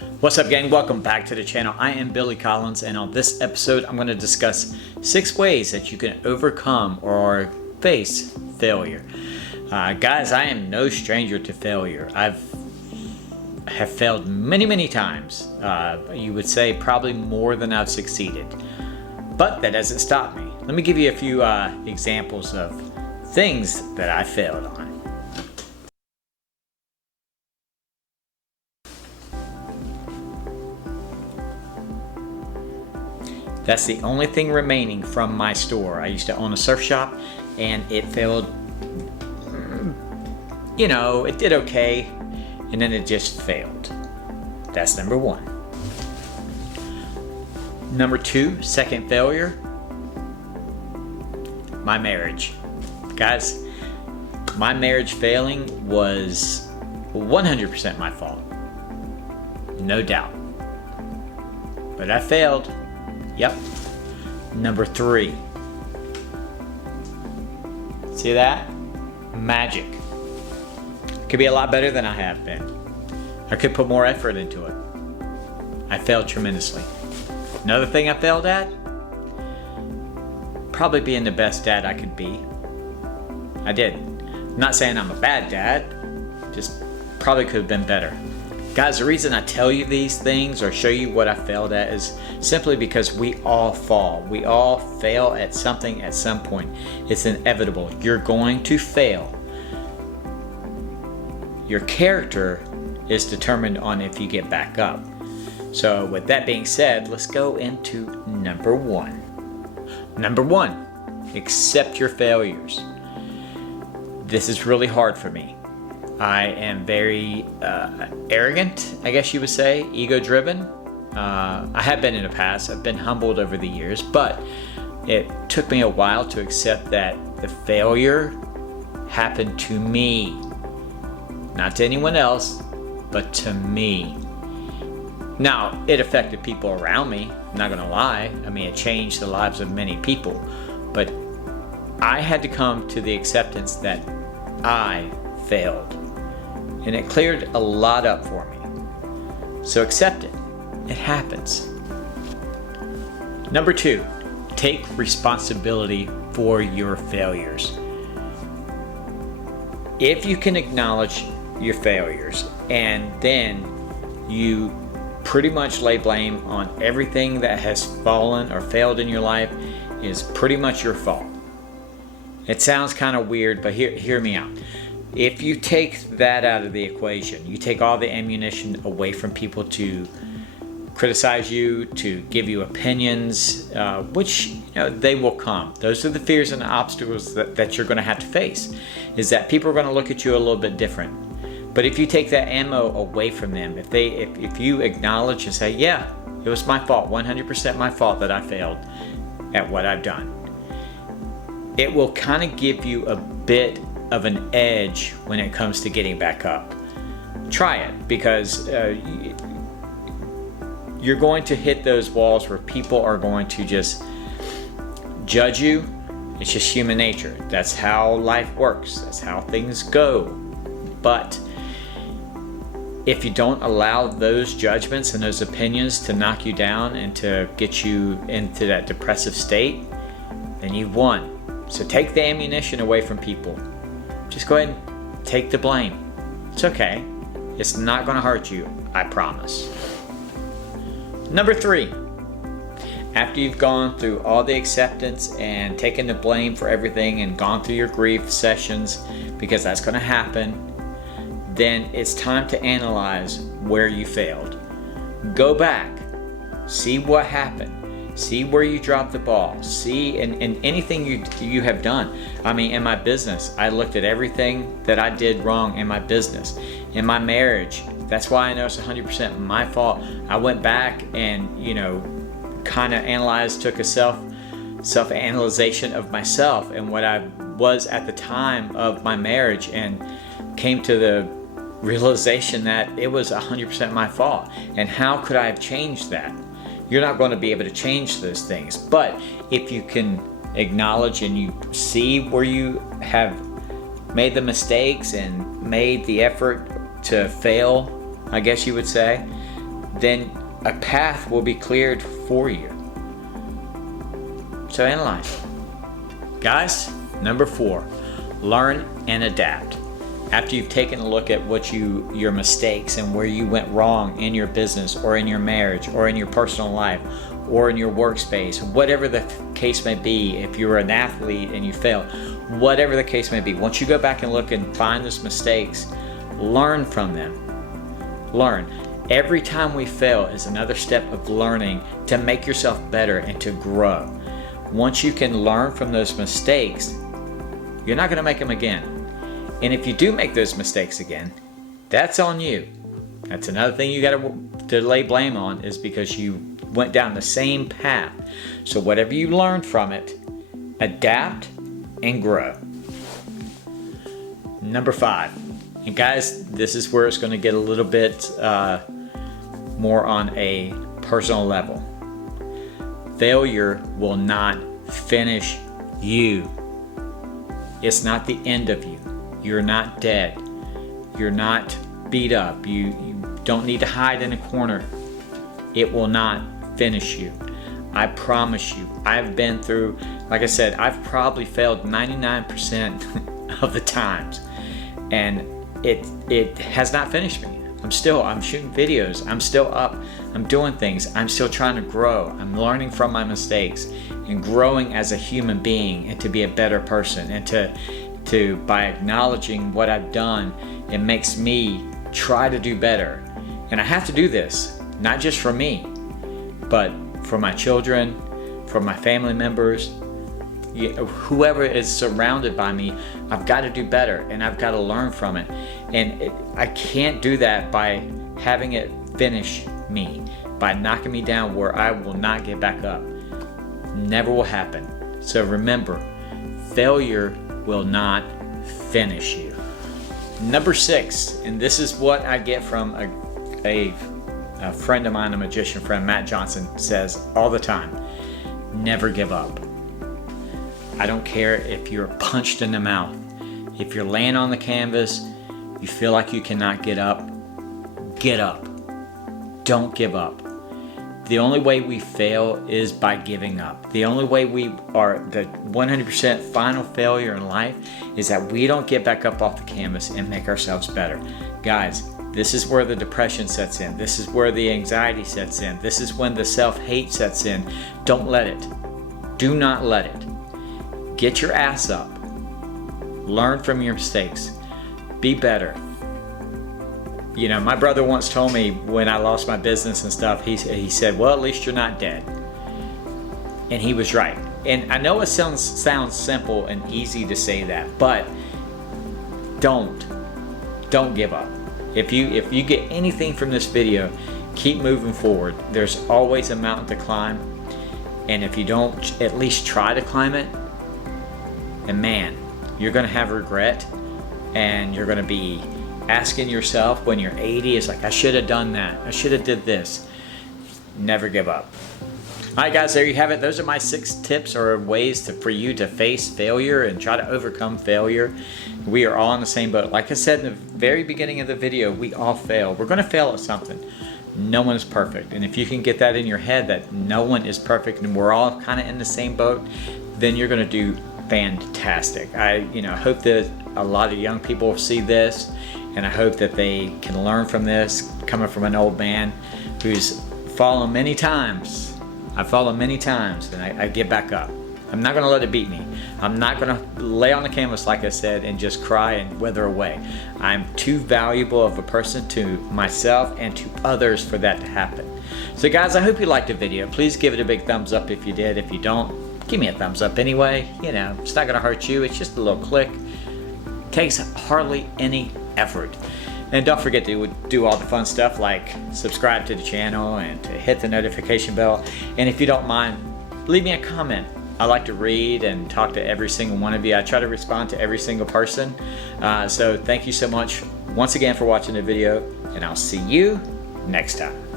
What's up, gang? Welcome back to the channel. I am Billy Collins, and on this episode I'm going to discuss 6 ways that you can overcome or face failure. Guys, I am no stranger to failure. I have failed many times. You would say probably more than I've succeeded, but that doesn't stop me. Let me give you a few examples of things that I failed on. That's the only thing remaining from my store. I used to own a surf shop and it failed. You know, it did okay and then it just failed. That's number 1. Number 2, second failure, my marriage. Guys, my marriage failing was 100% my fault. No doubt. But I failed. Yep. Number 3. See that? Magic. Could be a lot better than I have been. I could put more effort into it. I failed tremendously. Another thing I failed at? Probably being the best dad I could be. I did. I'm not saying I'm a bad dad, just probably could have been better. Guys, the reason I tell you these things or show you what I failed at is simply because we all fall. We all fail at something at some point. It's inevitable. You're going to fail. Your character is determined on if you get back up. So with that being said, let's go into number 1. Number 1, accept your failures. This is really hard for me. I am very arrogant, I guess you would say, ego-driven. I have been in the past. I've been humbled over the years, but it took me a while to accept that the failure happened to me. Not to anyone else, but to me. Now, it affected people around me, I'm not gonna lie. I mean, it changed the lives of many people, but I had to come to the acceptance that I failed. And it cleared a lot up for me. So accept it. It happens. Number 2, take responsibility for your failures. If you can acknowledge your failures and then you pretty much lay blame on everything that has fallen or failed in your life is pretty much your fault. It sounds kind of weird, but hear me out. If you take that out of the equation, you take all the ammunition away from people to criticize you, to give you opinions, which they will come. Those are the fears and the obstacles that you're going to have to face, is that people are going to look at you a little bit different. But if you take that ammo away from them, if you acknowledge and say, yeah, it was my fault, 100% my fault that I failed at what I've done, it will kind of give you a bit of an edge when it comes to getting back up. Try it, because you're going to hit those walls where people are going to just judge you. It's just human nature. That's how life works. That's how things go. But if you don't allow those judgments and those opinions to knock you down and to get you into that depressive state, then you've won. So take the ammunition away from people. Just go ahead and take the blame. It's okay. It's not going to hurt you, I promise. Number 3, after you've gone through all the acceptance and taken the blame for everything and gone through your grief sessions, because that's going to happen, then it's time to analyze where you failed. Go back, see what happened. See where you dropped the ball. See in anything you have done. I mean, in my business, I looked at everything that I did wrong in my business. In my marriage, that's why I know it's 100% my fault. I went back and, kind of analyzed, took a self-analyzation of myself and what I was at the time of my marriage, and came to the realization that it was 100% my fault. And how could I have changed that? You're not going to be able to change those things. But if you can acknowledge and you see where you have made the mistakes and made the effort to fail, I guess you would say, then a path will be cleared for you. So analyze. Guys, number 4, learn and adapt. After you've taken a look at your mistakes and where you went wrong in your business or in your marriage or in your personal life or in your workspace, whatever the case may be, if you're an athlete and you fail, whatever the case may be, once you go back and look and find those mistakes, learn from them. Learn. Every time we fail is another step of learning to make yourself better and to grow. Once you can learn from those mistakes, you're not going to make them again. And if you do make those mistakes again, that's on you. That's another thing you got to lay blame on, is because you went down the same path. So whatever you learned from it, adapt and grow. Number 5. And guys, this is where it's going to get a little bit more on a personal level. Failure will not finish you. It's not the end of you. You're not dead. You're not beat up. You don't need to hide in a corner. It will not finish you. I promise you. I've been through, like I said, I've probably failed 99% of the times. And it has not finished me. I'm shooting videos. I'm still up. I'm doing things. I'm still trying to grow. I'm learning from my mistakes and growing as a human being and to be a better person, and to by acknowledging what I've done, it makes me try to do better. And I have to do this, not just for me, but for my children, for my family members, whoever is surrounded by me. I've got to do better, and I've got to learn from it. And I can't do that by having it finish me, by knocking me down where I will not get back up. Never will happen. So remember, failure will not finish you. Number 6, and this is what I get from a friend of mine, a magician friend, Matt Johnson, says all the time: never give up. I don't care if you're punched in the mouth. If you're laying on the canvas, you feel like you cannot get up, get up. Don't give up. The only way we fail is by giving up. The only way we are the 100% final failure in life is that we don't get back up off the canvas and make ourselves better. Guys, this is where the depression sets in. This is where the anxiety sets in. This is when the self-hate sets in. Don't let it. Do not let it. Get your ass up. Learn from your mistakes. Be better. You know, my brother once told me when I lost my business and stuff, he said, well, at least you're not dead. And he was right. And I know it sounds simple and easy to say that, but don't give up. If you get anything from this video, keep moving forward. There's always a mountain to climb. And if you don't at least try to climb it, and man, you're going to have regret, and you're going to be asking yourself when you're 80, it's like, I should have done that. I should have did this. Never give up. All right, guys, there you have it. Those are my 6 tips or ways for you to face failure and try to overcome failure. We are all in the same boat. Like I said in the very beginning of the video, we all fail. We're going to fail at something. No one is perfect. And if you can get that in your head that no one is perfect and we're all kind of in the same boat, then you're going to do fantastic. I hope that a lot of young people see this, and I hope that they can learn from this, coming from an old man who's fallen many times. I've fallen many times, and I get back up. I'm not going to let it beat me. I'm not going to lay on the canvas, like I said, and just cry and wither away. I'm too valuable of a person to myself and to others for that to happen. So guys, I hope you liked the video. Please give it a big thumbs up if you did. If you don't, give me a thumbs up anyway. You know, it's not going to hurt you. It's just a little click. Takes hardly any effort. And don't forget to do all the fun stuff like subscribe to the channel and to hit the notification bell. And if you don't mind, leave me a comment. I like to read and talk to every single one of you. I try to respond to every single person. So thank you so much once again for watching the video, and I'll see you next time.